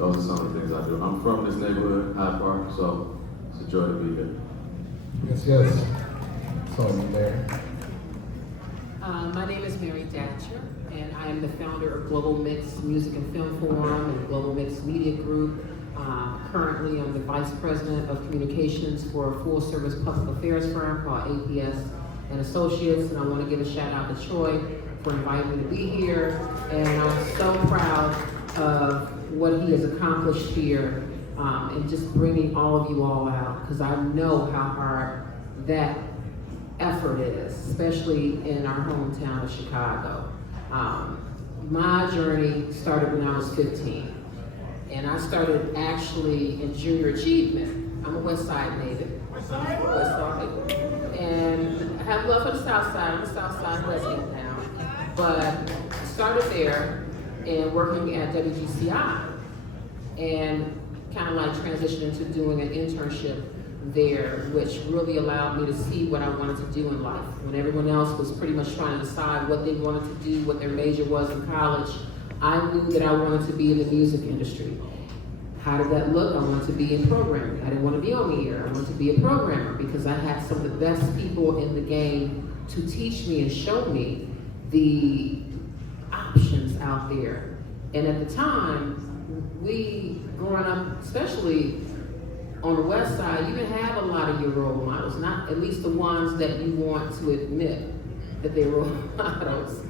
those are some of the things I do. I'm from this neighborhood, Hyde Park, so it's a joy to be here. Yes. So there. My name is Mary Datcher, and I am the founder of Global Mix Music and Film Forum and Global Mix Media Group. Currently, I'm the Vice President of Communications for a full-service public affairs firm called APS and Associates, and I want to give a shout out to Troy for inviting me to be here, and I'm so proud of what he has accomplished here and just bringing all of you all out, because I know how hard that effort is, especially in our hometown of Chicago. My journey started when I was 15, and I started actually in junior achievement. I'm a West Side native. West Side. And I have love for the South Side. I'm a South Side resident now. But I started there and working at WGCI and kind of like transitioned into doing an internship there, which really allowed me to see what I wanted to do in life. When everyone else was pretty much trying to decide what they wanted to do, what their major was in college, I knew that I wanted to be in the music industry. How did that look? I wanted to be in programming. I didn't want to be on the air. I wanted to be a programmer because I had some of the best people in the game to teach me and show me the options out there. And at the time, we, growing up, especially on the West Side, you didn't have a lot of your role models, not at least the ones that you want to admit that they were role models.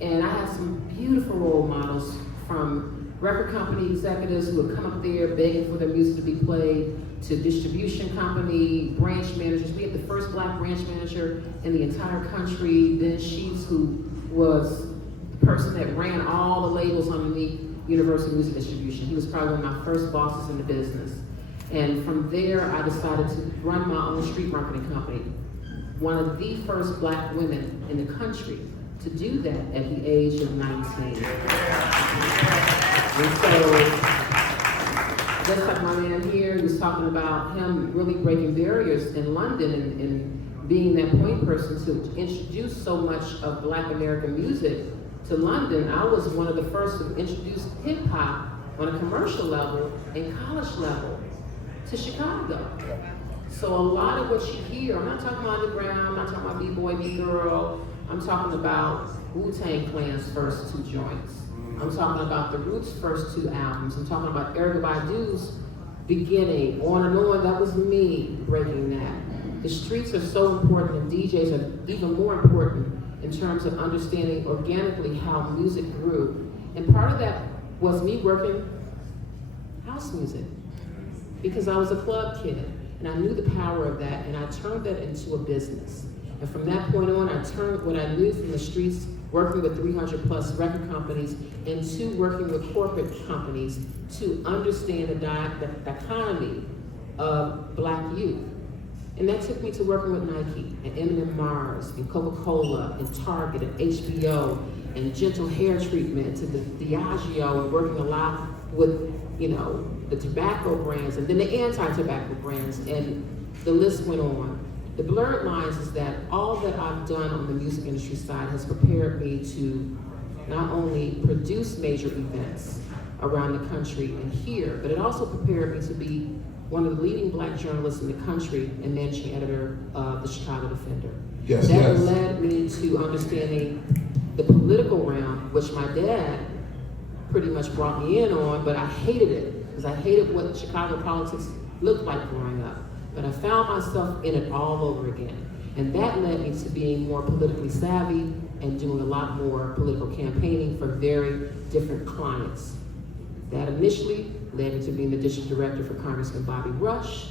And I had some beautiful role models, from record company executives who would come up there begging for their music to be played, to distribution company, branch managers. We had the first Black branch manager in the entire country, Ben Sheets, who was the person that ran all the labels underneath Universal Music Distribution. He was probably one of my first bosses in the business. And from there, I decided to run my own street marketing company. One of the first Black women in the country to do that at the age of 19. And so, just like my man here, he was talking about him really breaking barriers in London and being that point person to introduce so much of Black American music to London. I was one of the first to introduce hip hop on a commercial level and college level to Chicago. So a lot of what you hear, I'm not talking about underground, I'm not talking about B-boy, B-girl, I'm talking about Wu-Tang Clan's first 2 joints. I'm talking about the Roots' first 2 albums. I'm talking about Erykah Badu's beginning, on and on. That was me breaking that. The streets are so important, and DJs are even more important in terms of understanding organically how music grew. And part of that was me working house music, because I was a club kid, and I knew the power of that, and I turned that into a business. And from that point on, I turned what I knew from the streets, working with 300 plus record companies, into working with corporate companies to understand the dichotomy of Black youth. And that took me to working with Nike and M&M Mars and Coca-Cola and Target and HBO and Gentle Hair Treatment to the Diageo, and working a lot with, the tobacco brands and then the anti-tobacco brands, and the list went on. The blurred lines is that all that I've done on the music industry side has prepared me to not only produce major events around the country and here, but it also prepared me to be one of the leading Black journalists in the country and managing editor of the Chicago Defender. That led me to understanding the political realm, which my dad pretty much brought me in on, but I hated it, because I hated what Chicago politics looked like growing up. But I found myself in it all over again. And that led me to being more politically savvy and doing a lot more political campaigning for very different clients. That initially led me to being the district director for Congressman Bobby Rush,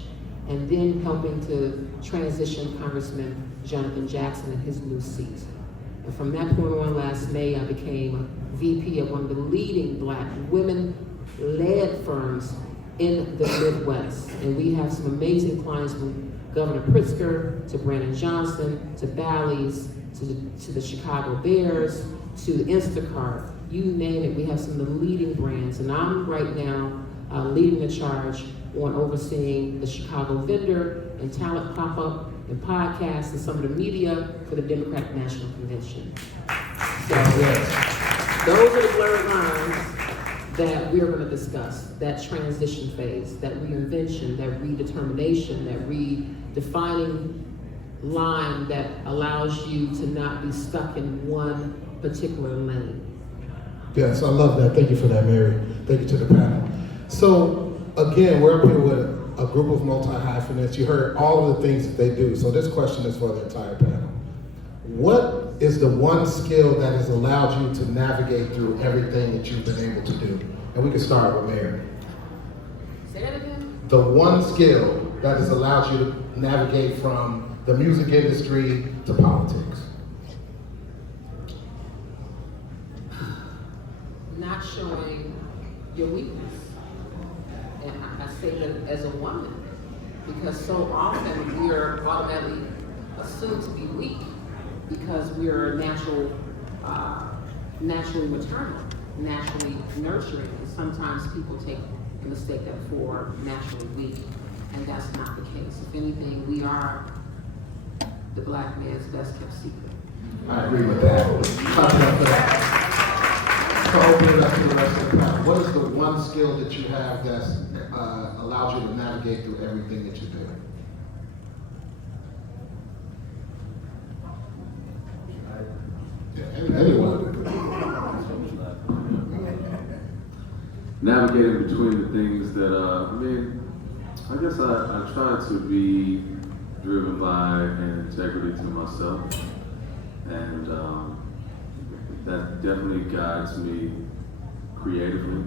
and then helping to transition Congressman Jonathan Jackson in his new seat. And from that point on, last May, I became a VP of one of the leading Black women-led firms in the Midwest. And we have some amazing clients, from Governor Pritzker to Brandon Johnson to Bally's to the Chicago Bears to the Instacart. You name it, we have some of the leading brands. And I'm right now leading the charge on overseeing the Chicago Vendor and Talent Pop-Up and podcasts and some of the media for the Democratic National Convention. So those are the blurred lines. that we are going to discuss, that transition phase, that reinvention, that redetermination, that redefining line that allows you to not be stuck in one particular lane. Yes, I love that. Thank you for that, Mary. Thank you to the panel. So, again, we're up here with a group of multi-hyphenates. You heard all of the things that they do. So this question is for the entire panel. What is the one skill that has allowed you to navigate through everything that you've been able to do? And we can start with Mary. Say that again? The one skill that has allowed you to navigate from the music industry to politics. Not showing your weakness. And I say that as a woman, because so often we are automatically assumed to be weak because we are naturally maternal, naturally nurturing, and sometimes people take the mistake that for naturally weak, and that's not the case. If anything, we are the black man's best kept secret. I agree with that. Clap it up for that. So open it up to the rest of the panel. What is the one skill that you have that's allowed you to navigate through everything that you do? Yeah, anyone. Navigating between the things that, I guess I try to be driven by an integrity to myself, and that definitely guides me creatively,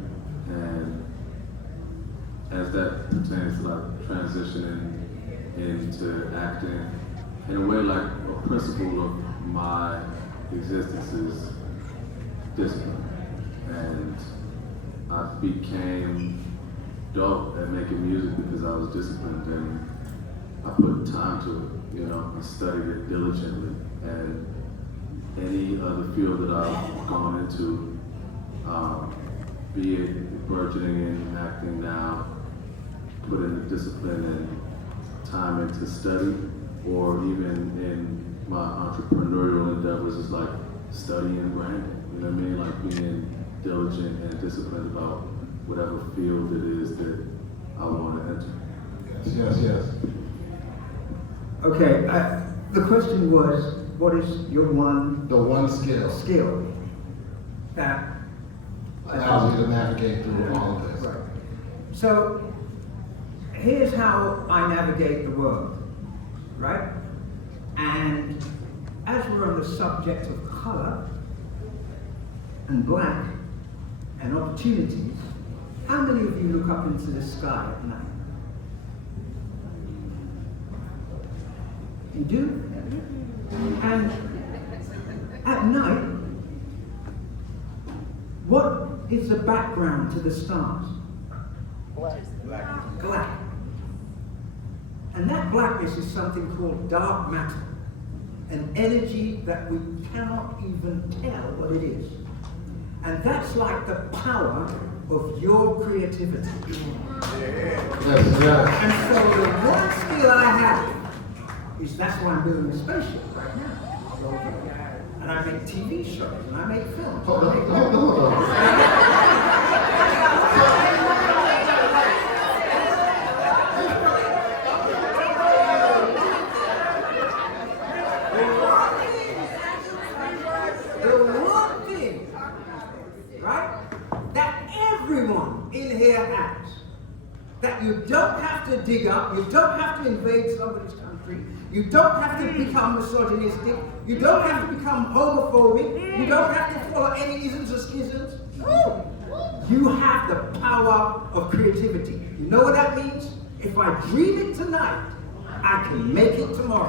and as that pertains to like transitioning into acting, in a way like a principle of my existence is discipline, and I became dope at making music because I was disciplined and I put time to it, I studied it diligently, and any other field that I've gone into, be it burgeoning in acting now, put in the discipline and time into study, or even in my entrepreneurial endeavors, is like studying branding, you know what I mean? Like being diligent and disciplined about whatever field it is that I want to enter. Yes. Okay, the question was, what is your one The one skill that allows you to navigate through all of this. Right. So here's how I navigate the world, right? And as we're on the subject of color and black and opportunities, how many of you look up into the sky at night? You do? And at night, what is the background to the stars? Black. And that blackness is something called dark matter, an energy that we cannot even tell what it is. And that's like the power of your creativity. Yes. And so the one skill I have is that's why I'm building a spaceship right now. And I make TV shows, and I make films. Hold on. The one thing, right, that everyone in here has, that you don't have to dig up, you don't have to invade somebody's country, you don't have to become misogynistic, you don't have to become homophobic, you don't have to follow any isms or schisms. You have the power of creativity. You know what that means? If I dream it tonight, I can make it tomorrow.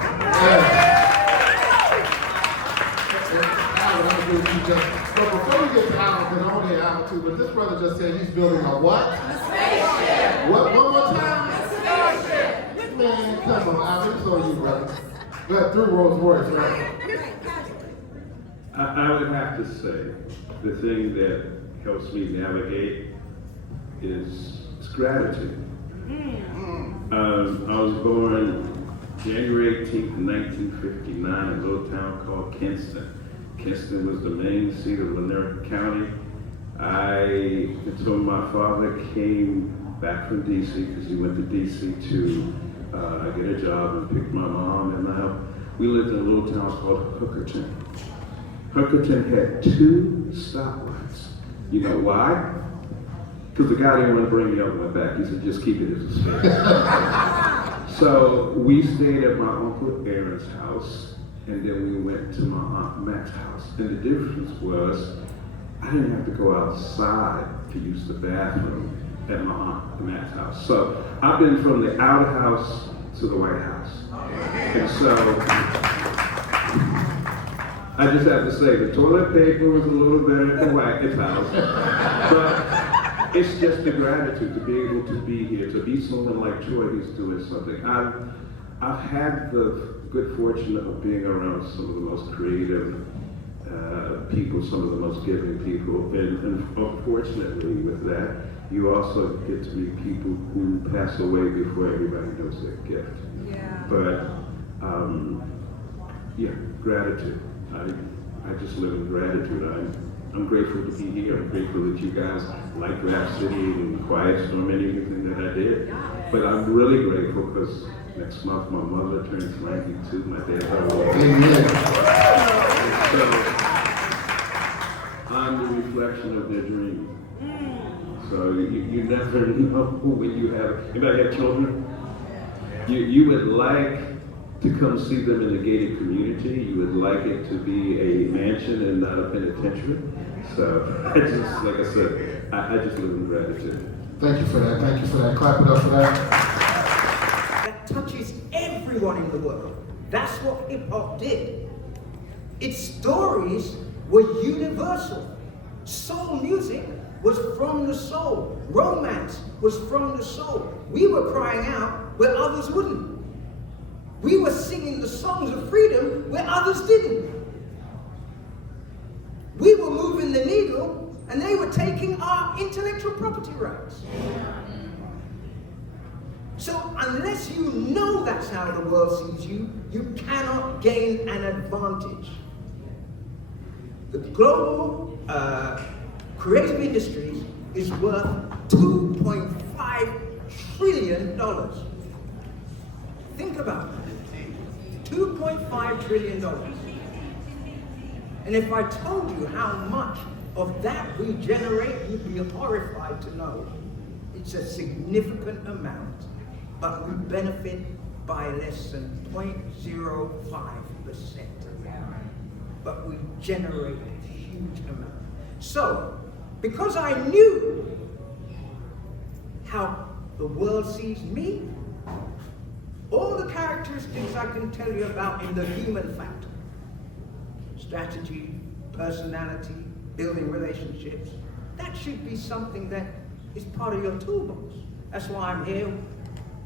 But before we get to Alan, because I'm only an hour too, but this brother just said he's building a what? A spaceship. What? One more time? A spaceship. Man, come on, Alan, it's on you, brother. We got through Rolls Royce, right? I would have to say the thing that helps me navigate is gratitude. I was born January 18th, 1959 in a little town called Kinston. Kinston was the main seat of Lanier County. Until my father came back from D.C., because he went to D.C. to get a job and pick my mom and I. We lived in a little town called Hookerton. Hookerton had 2 stoplights. You know why? Because the guy didn't want to bring the other one back. He said, just keep it as a spare. So we stayed at my Uncle Aaron's house, and then we went to my Aunt Mac's house. And the difference was, I didn't have to go outside to use the bathroom at my Aunt Mac's house. So I've been from the outhouse to the White House. And so, I just have to say, the toilet paper was a little better at the White House. But it's just the gratitude to be able to be here, to be someone like Troy who's doing something. I've had the good fortune of being around some of the most creative people, some of the most giving people, and unfortunately with that, you also get to meet people who pass away before everybody knows their gift. Yeah. But yeah, gratitude. I just live in gratitude. I'm grateful to be here. I'm grateful that you guys like Rap City and Quiet Storm and everything that I did. But I'm really grateful because next month my mother turns 92. My dad's so I'm the reflection of their dreams. So you never know when you have, anybody have children? You would like to come see them in the gated community. You would like it to be a mansion and not a penitentiary. So I just, like I said, I just live in gratitude. Thank you for that. Thank you for that. Clap it up for that. That touches everyone in the world. That's what hip hop did. Its stories were universal. Soul music was from the soul. Romance was from the soul. We were crying out where others wouldn't. We were singing the songs of freedom where others didn't. We were moving the needle and they were taking our intellectual property rights. So unless you know that's how the world sees you, you cannot gain an advantage. The global creative industries is worth $2.5 trillion. Think about that. $2.5 trillion. And if I told you how much of that we generate, you'd be horrified to know. It's a significant amount, but we benefit by less than 0.05%. But we generate a huge amount. So, because I knew how the world sees me, all the characteristics I can tell you about in the human factor, strategy, personality, building relationships, that should be something that is part of your toolbox. That's why I'm here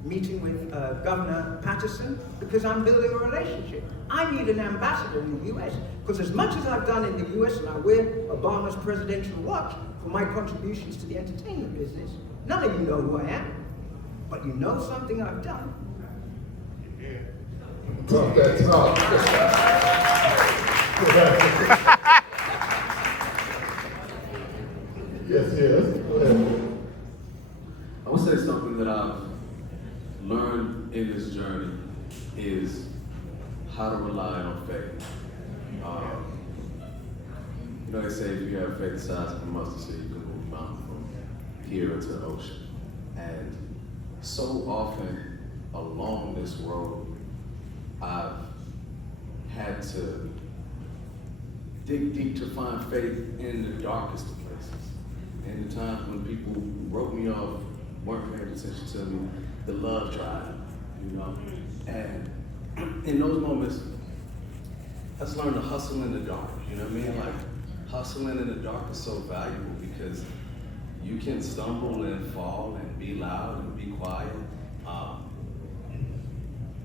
meeting with Governor Patterson, because I'm building a relationship. I need an ambassador in the US, because as much as I've done in the US, and I wear Obama's presidential watch for my contributions to the entertainment business, none of you know who I am, but you know something I've done. Talk that talk. Yes. Go ahead. I would say something that I've learned in this journey is how to rely on faith. You know, they say if you have faith the size of a mustard seed, you can move a mountain from here into the ocean. And so often along this road, I've had to dig deep to find faith in the darkest of places. In the times when people wrote me off, weren't paying attention to me, the love tribe, you know? And in those moments, I just learned to hustle in the dark, you know what I mean? Like, hustling in the dark is so valuable because you can stumble and fall and be loud and be quiet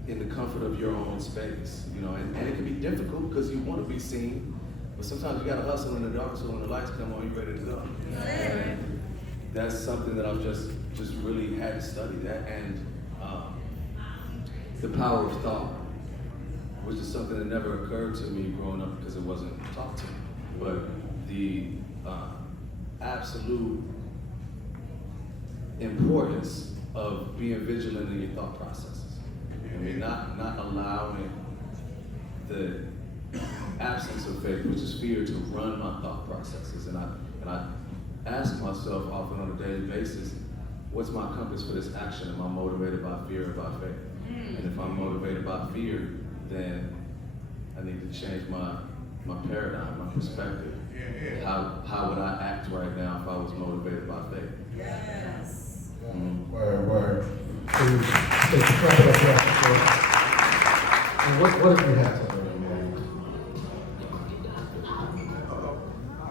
in the comfort of your own space, you know? And it can be difficult because you want to be seen, but sometimes you gotta hustle in the dark so when the lights come on, you're ready to go. And that's something that I've just really had to study that. And the power of thought, which is something that never occurred to me growing up because it wasn't taught to me. But the absolute importance of being vigilant in your thought processes. I mean, not allowing the absence of faith, which is fear, to run my thought processes. And I ask myself often on a daily basis, what's my compass for this action? Am I motivated by fear or by faith? And if I'm motivated by fear, then I need to change my paradigm, my perspective. How would I act right now if I was motivated by faith? Yes. Word. Please, wrap it up. And what did you have to learn, man?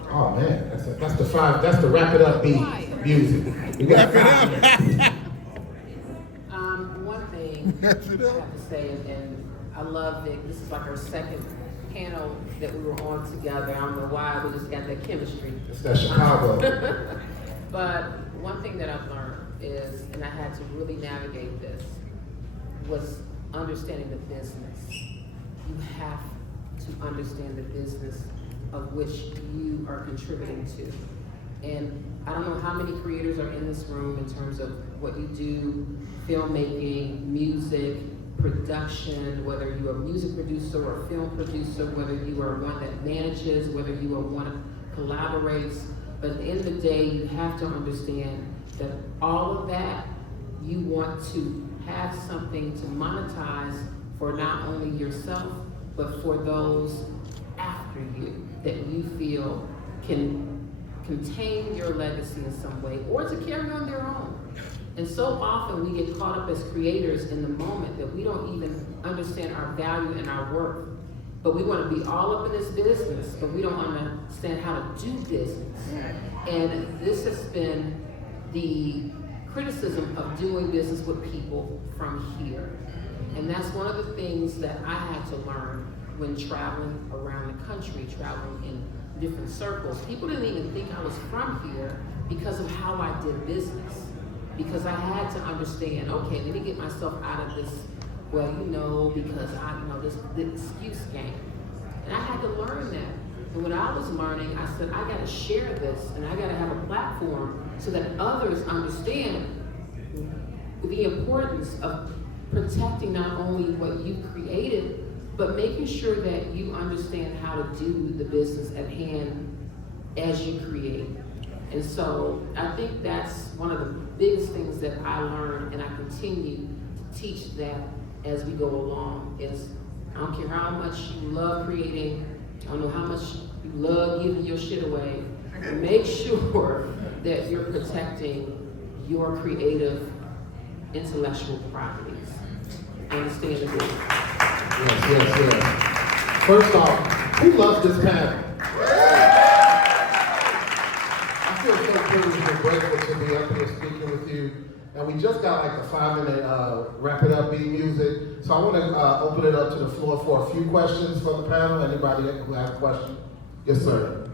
Oh man, that's the wrap it up beat music. We got 5 minutes. One thing I have to say, and I love that this is like our second panel that we were on together. I don't know why, we just got that chemistry. It's that Chicago. But one thing that I've learned is, and I had to really navigate this, was understanding the business. You have to understand the business of which you are contributing to. And I don't know how many creators are in this room in terms of what you do, filmmaking, music, production, whether you're a music producer or a film producer, whether you are one that manages, whether you are one that collaborates. But at the end of the day, you have to understand that all of that, you want to have something to monetize for not only yourself, but for those after you that you feel can contain your legacy in some way, or to carry on their own. And so often we get caught up as creators in the moment that we don't even understand our value and our worth. But we want to be all up in this business, but we don't understand how to do business. And this has been the criticism of doing business with people from here. And that's one of the things that I had to learn when traveling around the country, traveling in different circles. People didn't even think I was from here because of how I did business. Because I had to understand, okay, let me get myself out of this, well, because the excuse game. And I had to learn that. And when I was learning, I said, I gotta share this, and I gotta have a platform so that others understand the importance of protecting not only what you created, but making sure that you understand how to do the business at hand as you create. And so I think that's one of the biggest things that I learned, and I continue to teach that as we go along, is I don't care how much you love creating, I don't know how much you love giving your shit away, make sure that you're protecting your creative intellectual properties. Understand the business. Yes. First off, who loves this panel? I feel so privileged and grateful to be up here speaking with you. And we just got like a 5-minute wrap it up beat music. So I want to open it up to the floor for a few questions from the panel. Anybody who has a question? Yes, sir.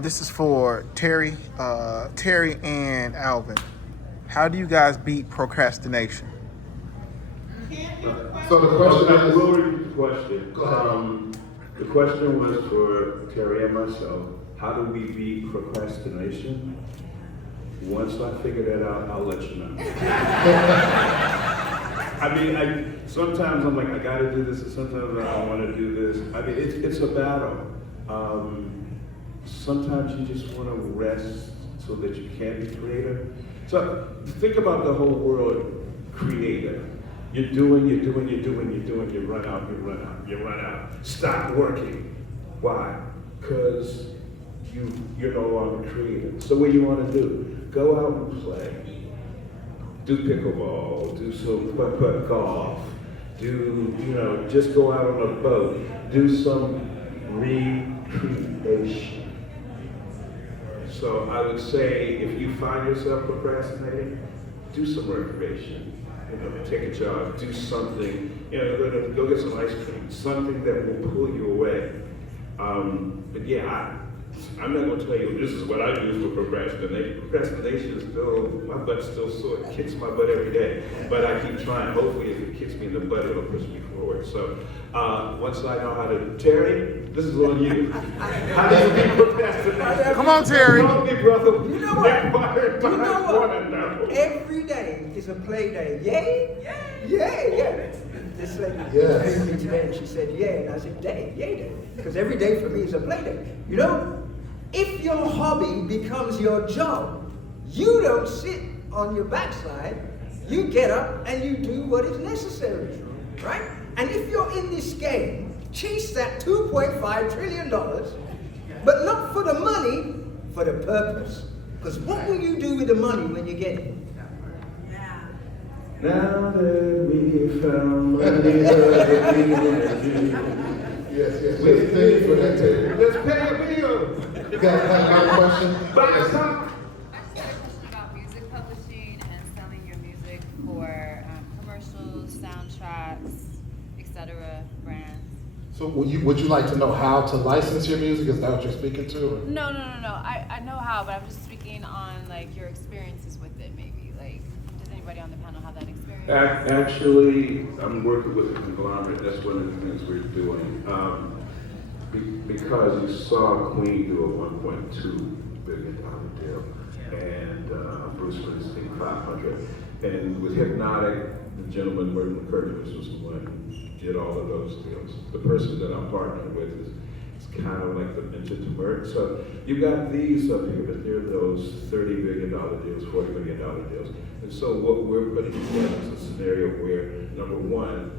This is for Terry and Alvin. How do you guys beat procrastination? So the question is, We'll repeat the question. Go ahead. The question was for Terry and myself. How do we beat procrastination? Once I figure that out, I'll let you know. Sometimes I'm like, I gotta do this, and sometimes I don't wanna do this. It's a battle. Sometimes you just wanna rest so that you can be creative. So think about the whole world creative. You're doing, you run out. Stop working. Why? Because you're no longer creative. So what do you want to do? Go out and play. Do pickleball, do some putt golf, just go out on a boat, do some recreation. So I would say if you find yourself procrastinating, do some recreation. Take a jog, do something, go get some ice cream, something that will pull you away. But yeah, I'm not gonna tell you this is what I do for procrastination. Procrastination is still, my butt's still sore, it kicks my butt every day. But I keep trying, hopefully if it kicks me in the butt, it'll push me forward. So once I know how to, Terry, This is on you. How do you be procrastinating? Come on, Terry. Tell me, brother. You know what? Everybody You know wanna know. what? Every day is a play day. Yay? Yay, yeah. This lady Yes. came to me today and she said, yay. And I said, yay day. Because every day for me is a play day. You know, if your hobby becomes your job, you don't sit on your backside. You get up and you do what is necessary, right? And if you're in this game, chase that $2.5 trillion, but not for the money, for the purpose. Because what will you do with the money when you get it? Now that we found money, Yes, yes. Thank you for that, Terry. let's pay a bill. You guys have another question? Buy some. I just had a question about music publishing and selling your music for commercials, soundtracks, etc., brands. So would you like to know how to license your music? Is that what you're speaking to? Or? No. I know how, but I'm just speaking on like your experiences with it. Maybe like, does anybody on the panel have that experience? Actually, I'm working with a conglomerate. That's one of the things we're doing. Because you saw Queen do a $1.2 billion deal, and Bruce Springsteen 500. And with Hypnotic, the gentleman working with Curtis was the one who did all of those deals. The person that I'm partnering with is kind of like the mentor to Merck. So you got these up here, but they're those $30 billion deals, $40 million deals. And so what we're putting together is a scenario where, number one,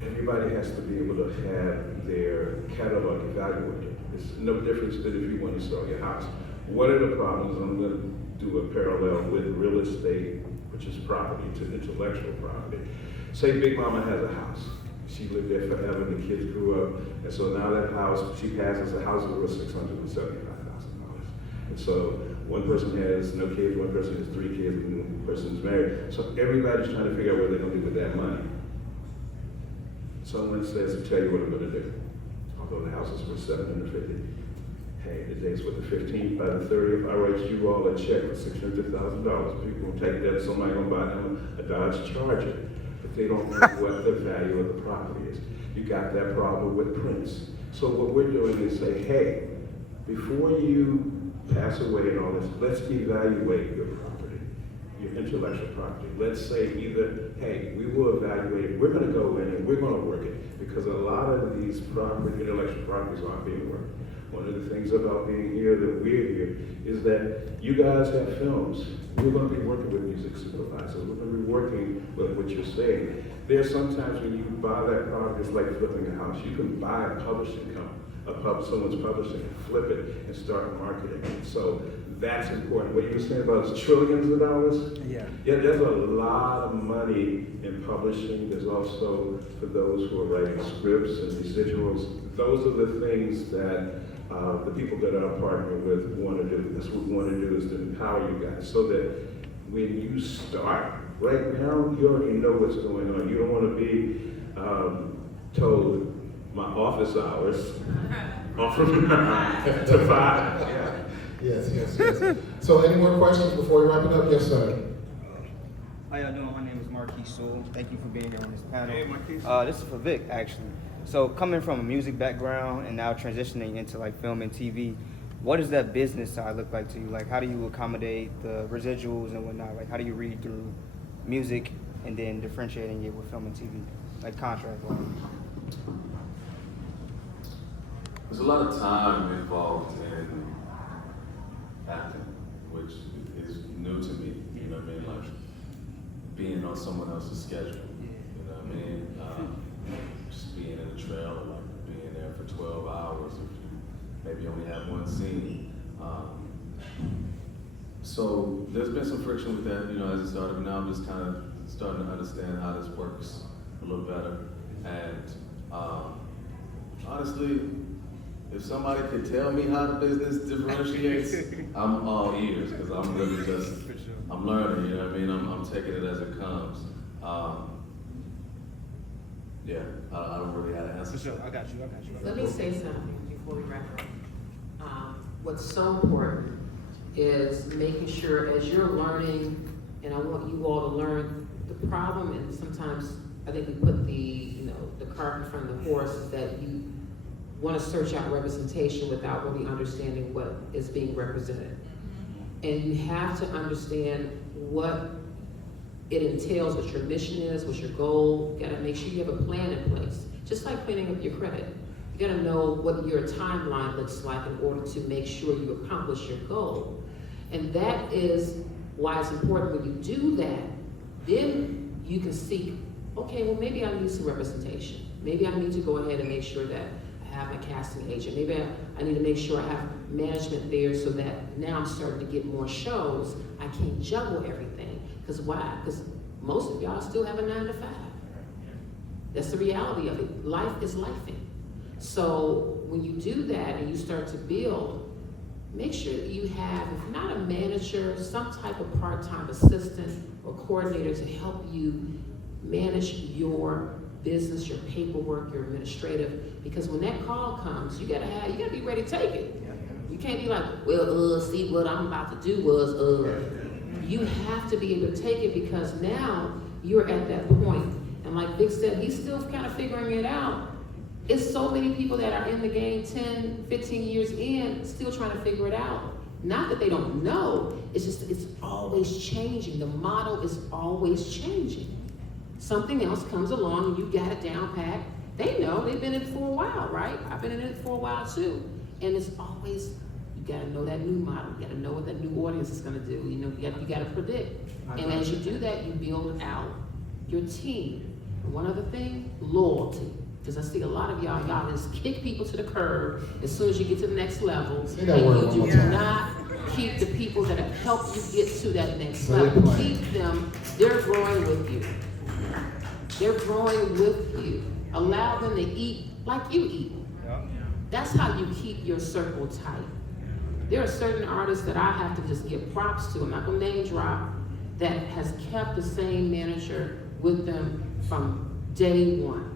everybody has to be able to have their catalog evaluated. It's no difference than if you want to sell your house. One of the problems, I'm going to do a parallel with real estate, which is property to intellectual property. Say Big Mama has a house. She lived there forever, and the kids grew up, and so now that house, she passes a house worth $675,000. And so one person has no kids, one person has 3 kids, and one person is married. So everybody's trying to figure out what they're going to do with that money. Someone says, "I'll tell you what I'm going to do." Although the house is worth $750,000. Hey, the day's worth the 15th. By the 30th, I write you all a check for $600,000. People will take that. Somebody gonna buy them a Dodge Charger, but they don't know what the value of the property is. You got that problem with Prince. So what we're doing is say, hey, before you pass away and all this, let's evaluate your property, your intellectual property. Let's say either, hey, we will evaluate it. We're gonna go in and we're gonna work it, because a lot of these intellectual properties aren't being worked. One of the things about being here, that we're here, is that you guys have films. We're going to be working with music supervisors. We're going to be working with what you're saying. There's sometimes when you buy that product, it's like flipping a house. You can buy a publishing company, someone's publishing, and flip it and start marketing it. So that's important. What you were saying about is trillions of dollars? Yeah. Yeah, there's a lot of money in publishing. There's also, for those who are writing scripts and residuals, those are the things that the people that I'm partnering with want to do. That's what we want to do, is to empower you guys, so that when you start, right now, you already know what's going on. You don't want to be told my office hours are from 9 to 5. Yeah. Yes. So any more questions before we wrap it up? Yes, sir. How y'all doing? My name is Marquis Sewell. Thank you for being here on this panel. Hey, Marquis. This is for Vic, actually. So coming from a music background and now transitioning into like film and TV, what does that business side look like to you? Like, how do you accommodate the residuals and whatnot? Like, how do you read through music and then differentiating it with film and TV, like contract-wise? There's a lot of time involved in acting, which is new to me. You know what I mean? Like being on someone else's schedule. You know what I mean? Just being in a trailer, like being there for 12 hours, if you maybe only have one scene. So there's been some friction with that, you know, as it started, but now I'm just kind of starting to understand how this works a little better. And honestly, if somebody could tell me how the business differentiates, I'm all ears, because I'm really just, I'm learning, you know what I mean? I'm taking it as it comes. Yeah, I don't really have an answer. For sure, I got you. Let me say something before we wrap up. What's so important is making sure as you're learning, and I want you all to learn the problem, and sometimes I think we put the cart in front of the horse, is that you want to search out representation without really understanding what is being represented. And you have to understand what it entails, what your mission is, what your goal. You gotta make sure you have a plan in place. Just like cleaning up your credit. You gotta know what your timeline looks like in order to make sure you accomplish your goal. And that is why it's important when you do that, then you can seek, okay, well maybe I need some representation. Maybe I need to go ahead and make sure that I have my casting agent. Maybe I need to make sure I have management there so that now I'm starting to get more shows. I can't juggle everything. Because why? Because most of y'all still have a 9 to 5. That's the reality of it. Life is lifing. So when you do that and you start to build, make sure that you have, if not a manager, some type of part-time assistant or coordinator to help you manage your business, your paperwork, your administrative, because when that call comes, you gotta be ready to take it. You can't be like, well, see what I'm about to do was, you have to be able to take it because now you're at that point. And like Vic said, he's still kind of figuring it out. It's so many people that are in the game 10, 15 years in, still trying to figure it out. Not that they don't know, it's just, it's always changing. The model is always changing. Something else comes along and you got it down pat. They know, they've been in it for a while, right? I've been in it for a while too. And it's always, you gotta know that new model. You gotta know what that new audience is gonna do. You know, you gotta predict. And as you do that, you build out your team. And one other thing, loyalty. Because I see a lot of y'all just kick people to the curb as soon as you get to the next level. And you do not keep the people that have helped you get to that next level. Keep them, they're growing with you. They're growing with you. Allow them to eat like you eat. That's how you keep your circle tight. There are certain artists that I have to just give props to, I'm not gonna name drop, that has kept the same manager with them from day one.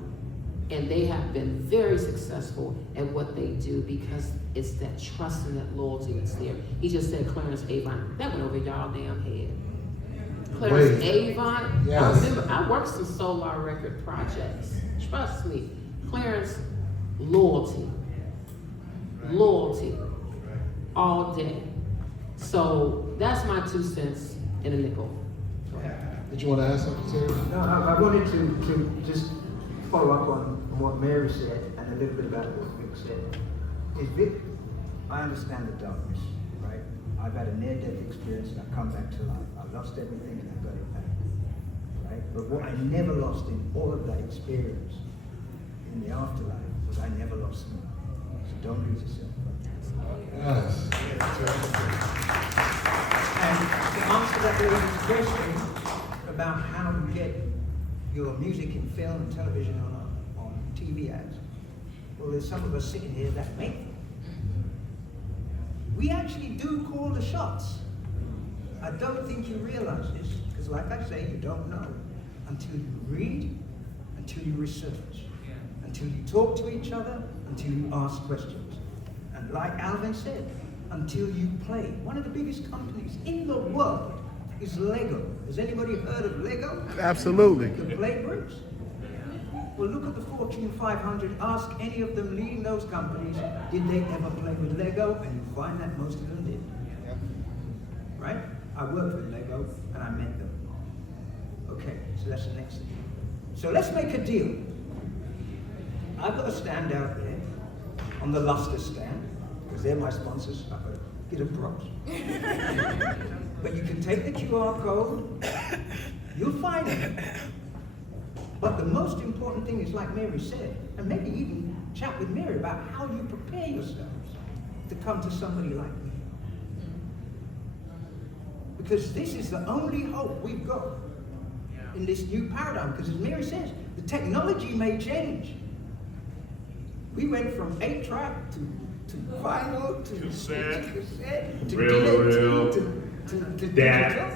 And they have been very successful at what they do because it's that trust and that loyalty that's there. He just said Clarence Avant. That went over y'all damn head. Clarence Avant. Yes. I remember, I worked some Solar record projects. Trust me. Clarence, loyalty. Loyalty. All day. So that's my 2 cents in a nickel. Did you want to add something, Terry? No, I wanted to just follow up on what Mary said and a little bit about what Vic said. Is Vic, I understand the darkness, right? I've had a near-death experience and I've come back to life. I lost everything and I got it back, right? But what I never lost in all of that experience in the afterlife was I never lost me. So don't lose yourself. Yes. And to answer that lady's question about how to get your music in film and television on TV ads, well, there's some of us sitting here that make them. We actually do call the shots. I don't think you realize this, because like I say, you don't know until you read, until you research, until you talk to each other, until you ask questions. And like Alvin said, until you play. One of the biggest companies in the world is Lego. Has anybody heard of Lego? Absolutely. The play bricks? Well, look at the Fortune 500. Ask any of them leading those companies, did they ever play with Lego? And you find that most of them did. Right? I worked with Lego and I met them. Okay, so that's the next thing. So let's make a deal. I've got a stand out there on the Luster stand, because they're my sponsors. I've got to get them props. But you can take the QR code, you'll find it. But the most important thing is, like Mary said, and maybe even chat with Mary about how you prepare yourselves to come to somebody like me. Because this is the only hope we've got in this new paradigm. Because as Mary says, the technology may change. We went from 8-track to vinyl to cassette to reel to that digital.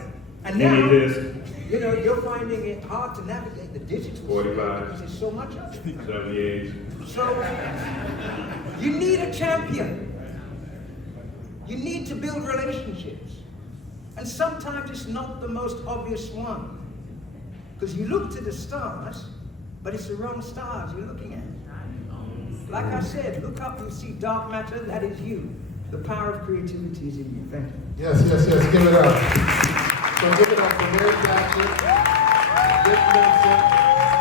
And now, disc. you know, you're finding it hard to navigate the digital 45. because there's so much of it. 78. So you need a champion. You need to build relationships. And sometimes it's not the most obvious one. Because you look to the stars, but it's the wrong stars you're looking at. Like I said, look up, you'll see dark matter, that is you. The power of creativity is in you. Thank you. Yes, yes, yes. Give it up. So give it up for Mary Thatcher, Dick Vincent,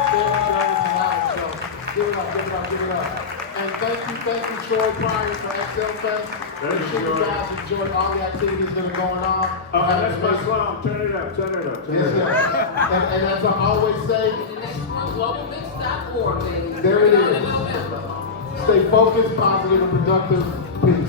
Phil Jarvis, and Alex. So give it up, give it up, give it up. And thank you, Troy Pryor for XL Fest. I'm sure you guys enjoyed all the activities that are going on. That's my song. Turn it up, turn it up, turn Yes, it up. yes. And as I always say, The next one, globalmix.org, baby. there it is. In November. Stay focused, positive, and productive. Peace.